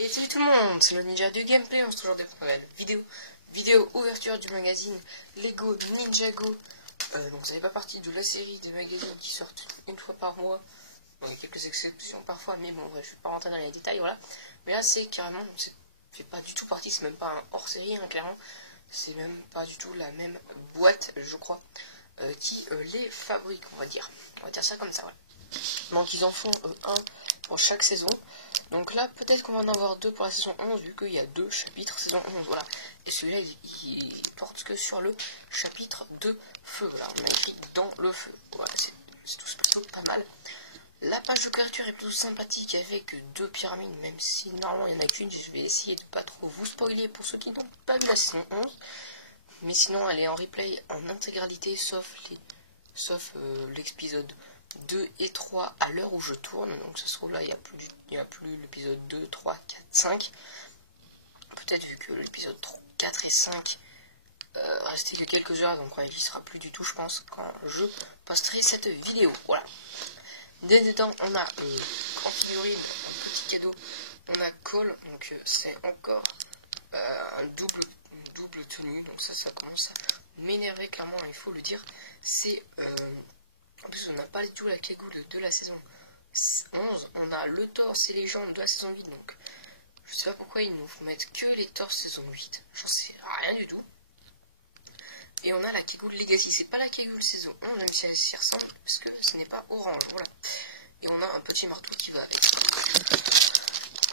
Et salut tout le monde, c'est le Ninja de Gameplay, on se retrouve aujourd'hui pour une vidéo ouverture du magazine Lego Ninjago. Donc ça n'est pas partie de la série des magazines qui sortent une fois par mois. Bon, il y a quelques exceptions parfois, mais bon, bref, je ne vais pas rentrer dans les détails, voilà. Mais là c'est carrément, fait pas du tout partie, c'est même pas un hors-série, hein, clairement. C'est même pas du tout la même boîte, je crois, qui les fabrique, on va dire. On va dire ça comme ça, voilà. Donc ils en font un pour chaque saison. Donc là, peut-être qu'on va en avoir deux pour la saison 11, vu qu'il y a deux chapitres saison 11, voilà. Et celui-là, il porte que sur le chapitre de feu. Voilà, on a écrit dans le feu. Voilà, c'est tout plutôt pas mal. La page de couverture est plutôt sympathique, avec deux pyramides, même si normalement il n'y en a qu'une. Je vais essayer de pas trop vous spoiler pour ceux qui n'ont pas vu la saison 11. Mais sinon, elle est en replay en intégralité, sauf l'épisode 2 et 3 à l'heure où je tourne. Donc ça se trouve là, il n'y a plus l'épisode 2, 3, 4, 5. Peut-être vu que l'épisode 4 et 5 restait que quelques heures, donc il n'y sera plus du tout, je pense, quand je posterai cette vidéo. Voilà. Dedans, on a en figurine, un petit cadeau. On a Cole, donc c'est encore une double tenue, donc ça commence à m'énerver, clairement, il faut le dire. C'est en plus, on n'a pas du tout la cagoule de la saison 11. On a le torse et les jambes de la saison 8. Donc, je sais pas pourquoi ils nous mettent que les torses saison 8. J'en sais rien du tout. Et on a la cagoule Legacy. C'est pas la cagoule saison 11, même si elle s'y ressemble, parce que ce n'est pas orange. Voilà. Et on a un petit marteau qui va avec.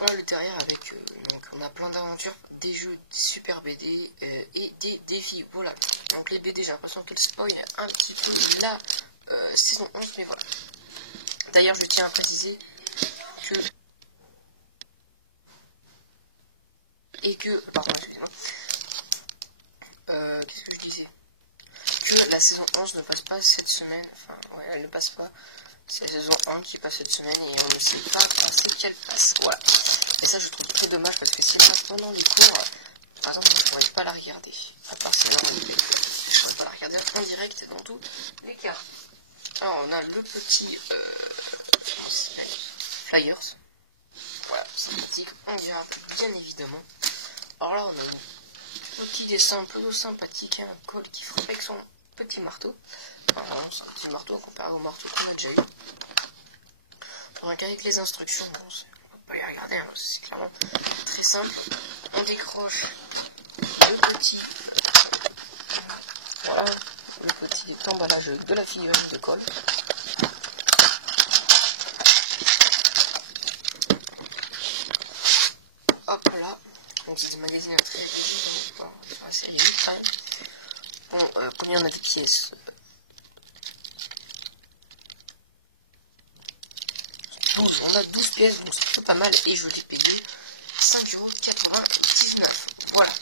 On a le derrière avec. Donc, on a plein d'aventures, des jeux, des super BD et des défis. Voilà. Donc, les BD, j'ai l'impression qu'elles spoilent un petit peu là. Saison 11, mais voilà. D'ailleurs, je tiens à préciser que... Pardon, excusez-moi. Qu'est-ce que je disais? Que la saison 11 ne passe pas cette semaine. Enfin, ouais, elle ne passe pas. C'est la saison 1 qui passe cette semaine et on ne sait pas quand c'est qu'elle passe. Voilà. Et ça, je trouve très dommage parce que si passe pendant les cours, par exemple, je ne pourrais pas la regarder. À part si je ne pourrais pas la regarder en direct dans tous les cas. Alors, on a le petit flyers. Voilà, c'est petit, on dira bien évidemment. Alors là, on a un petit dessin plutôt sympathique, un Cole qui frappe avec son petit marteau. Enfin, vraiment, c'est un petit marteau comparé au marteau qu'on a déjà eu. Donc, avec les instructions, bon, on ne peut pas les regarder, hein, c'est clairement très simple. On décroche le petit. Voilà, le petit emballage de la figurine de Cole. Hop là, donc c'est un magazine très bon, c'est les détails. Bon, combien on a de pièces? On a 12 pièces, donc c'est plutôt pas mal, et je l'ai payé 5,99 €. Voilà.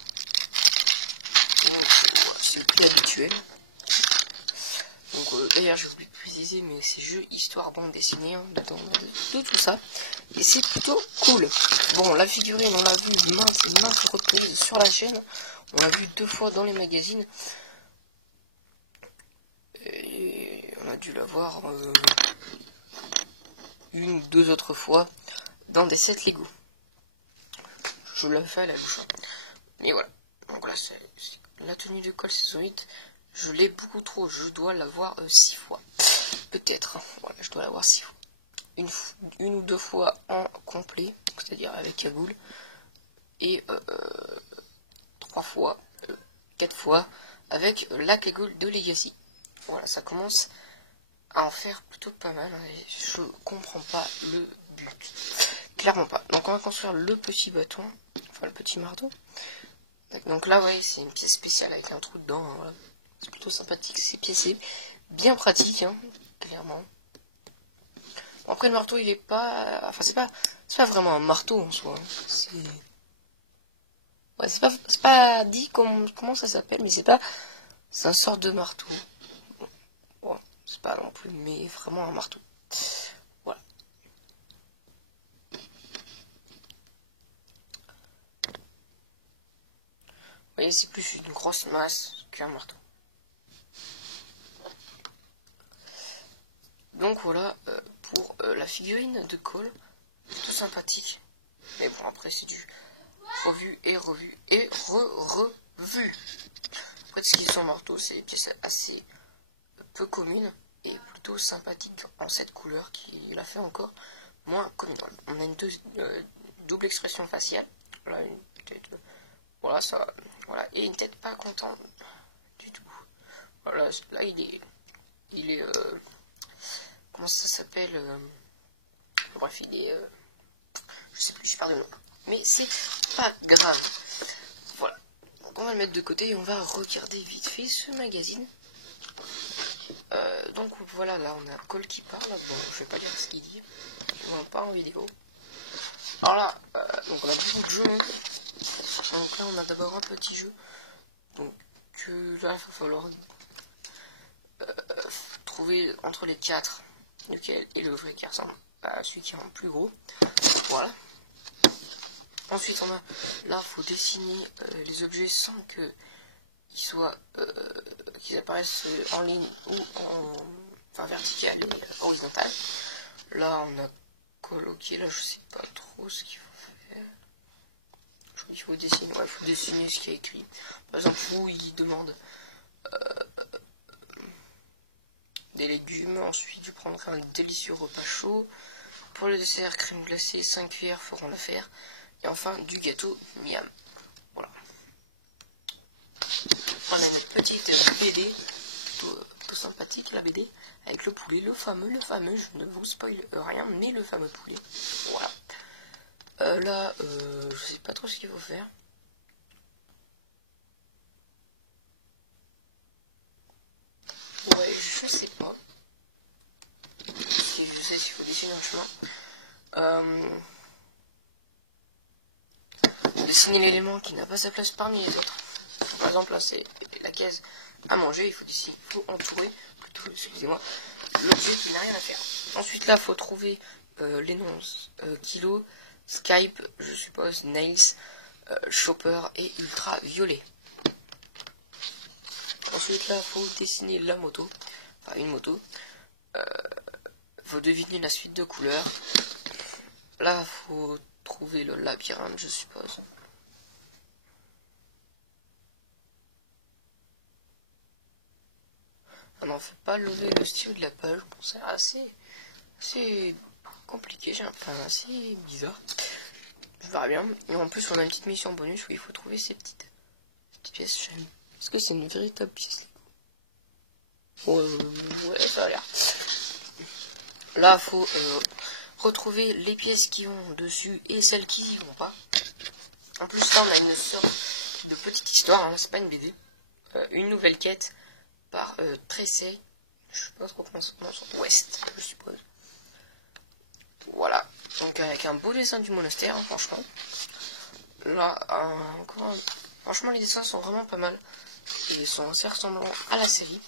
C'est le prix habituel. Donc d'ailleurs, j'ai oublié de préciser, mais c'est jeu histoire bande dessinée, hein, de tout ça. Et c'est plutôt cool. Bon, la figurine, on l'a vu maintes reprises sur la chaîne. On l'a vu 2 fois dans les magazines. Et on a dû la voir une ou deux autres fois dans des sets Lego. Je l'ai fait à la bouche. Et voilà. Donc là, c'est la tenue de Cole saison 8. Je l'ai beaucoup trop. Je dois la voir 6 fois. Peut-être. Voilà, je dois la voir 6 fois. Une ou deux fois en complet, c'est-à-dire avec cagoule. Et 3 fois, 4 fois avec la cagoule de Legacy. Voilà, ça commence à en faire plutôt pas mal. Et je comprends pas le but. Clairement pas. Donc on va construire le petit bâton, enfin le petit marteau. Donc là, ouais, c'est une pièce spéciale avec un trou dedans. Hein, voilà. C'est plutôt sympathique, c'est piécé, bien pratique, hein, clairement. Bon, après le marteau, il est pas, enfin c'est pas vraiment un marteau en soi. Hein. C'est, ouais, c'est pas dit comment ça s'appelle, mais c'est une sorte de marteau. Bon, c'est pas non plus, mais vraiment un marteau. Voilà. Vous voyez, c'est plus une grosse masse qu'un marteau. Donc voilà pour la figurine de Cole, tout sympathique. Mais bon, après, c'est du revu et revu et revu. Après, ce qu'ils sont mortaux, c'est une pièce assez peu commune et plutôt sympathique en cette couleur qui la fait encore moins commune. On a une double expression faciale. Voilà, une tête, voilà, ça, voilà, et une tête pas contente du tout. Voilà, là, il est, comment ça s'appelle, bref, il est, je sais plus, je parle de nom. Mais c'est pas grave. Voilà. Donc on va le mettre de côté et on va regarder vite fait ce magazine. Donc voilà, là on a Cole qui parle. Bon, je vais pas dire ce qu'il dit. Je vois pas en vidéo. Alors là, donc on a beaucoup de jeux. Donc là on a d'abord un petit jeu. Donc là il va falloir trouver entre les 4 lequel est le vrai qui ressemble à celui qui est en plus gros. Voilà. Ensuite on a là faut dessiner les objets sans que qu'ils apparaissent en ligne ou enfin verticale et horizontale. Là on a coloqué, là je sais pas trop ce qu'il faut faire. Je crois qu'il faut dessiner, ouais, faut dessiner ce qui est écrit. Par exemple, vous il demande des légumes, ensuite je prendrai un délicieux repas chaud. Pour le dessert, crème glacée, 5 cuillères feront l'affaire. Et enfin du gâteau miam. Voilà. On a une petite BD tout sympathique, la BD avec le poulet, le fameux, je ne vous spoil rien, mais le fameux poulet. Voilà. Là, je sais pas trop ce qu'il faut faire. Ouais, je sais pas. Si je sais s'il faut dessiner un chemin. Dessiner l'élément qui n'a pas sa place parmi les autres. Par exemple, là, c'est la caisse à manger. Il faut entourer, plutôt, excusez-moi, l'objet qui n'a rien à faire. Ensuite, là, il faut trouver les noms Kilo, Skype, je suppose, Nails, Chopper et Ultraviolet. Ensuite, là, il faut dessiner la moto, enfin une moto. Faut deviner la suite de couleurs. Là, il faut trouver le labyrinthe, je suppose. Ah non, faut pas lever le stylo de la page. Bon, c'est assez compliqué, enfin assez bizarre. Je verrai bien. Et en plus, on a une petite mission bonus où il faut trouver ces petites pièces. Est-ce que c'est une véritable pièce? Ouais, ça a l'air. Là, il faut retrouver les pièces qui vont dessus et celles qui n'y vont pas. En plus, là, on a une sorte de petite histoire, hein, c'est pas une BD. Une nouvelle quête par Tracy, je sais pas trop comment ça s'appelle, West, je suppose. Voilà, donc avec un beau dessin du monastère, hein, franchement. Là, franchement, les dessins sont vraiment pas mal. Ils sont assez ressemblants à la série.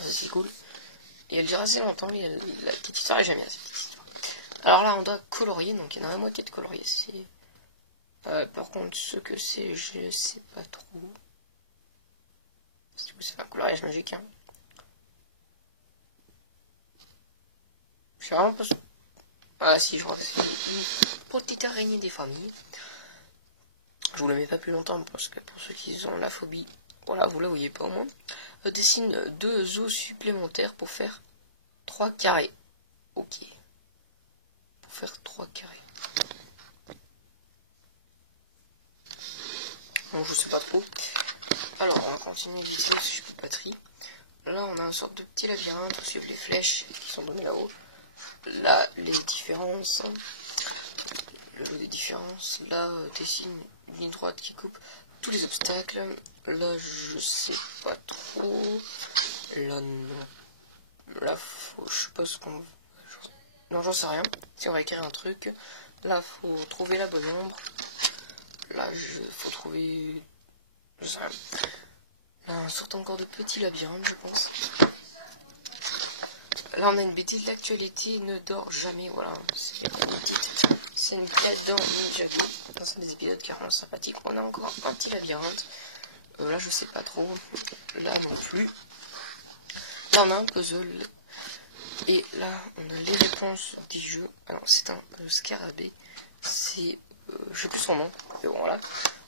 C'est cool. Et elle dure assez longtemps, et la petite histoire, j'aime bien cette petite histoire. Alors là, on doit colorier, donc il y en a la moitié de colorier. Par contre, ce que c'est, je sais pas trop. C'est un coloriage magique. Hein. Je sais vraiment pas. Ah si, je crois que c'est une petite araignée des familles. Je vous la mets pas plus longtemps parce que pour ceux qui ont la phobie, voilà, vous la voyez pas au moins. Dessine 2 os supplémentaires pour faire 3 carrés. Ok. Pour faire 3 carrés. Bon, je sais pas trop. Alors, on va continuer vite fait parce que je peux pas trier. Là, on a une sorte de petit labyrinthe, suivre les flèches qui sont données là-haut. Là, les différences. Le jeu des différences. Là, dessine une ligne droite qui coupe tous les obstacles. Là, je sais pas trop. Là, non. Là, faut, je sais pas ce qu'on... Non, j'en sais rien. Si on va écrire un truc. Là, faut trouver la bonne ombre. Là, faut trouver... Je sais rien. Là, on sort encore de petits labyrinthes, je pense. Là, on a une BD de l'actualité, ne dort jamais. Voilà, c'est une pièce dans Ninja Go. C'est des épisodes carrément sympathiques. On a encore un petit labyrinthe. Là, je sais pas trop. Là, non plus. Là, on a un puzzle. Et là, on a les réponses des jeux. Alors, c'est un scarabée. C'est je sais plus son nom, mais bon voilà.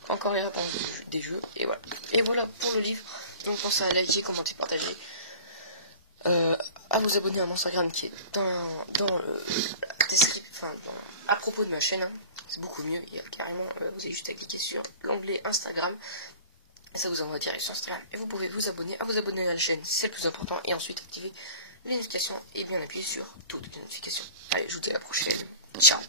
Encore les réponses des jeux, et voilà. Et voilà pour le livre. Donc pensez à liker, commenter, partager. À vous abonner à mon Instagram qui est dans la description, enfin, à propos de ma chaîne. Hein. C'est beaucoup mieux. Il y a carrément, vous avez juste à cliquer sur l'onglet Instagram. Et ça vous envoie direct sur Instagram. Et vous pouvez vous abonner à la chaîne, c'est le plus important. Et ensuite activer les notifications et bien appuyer sur toutes les notifications. Allez, je vous dis à la prochaine. Ciao.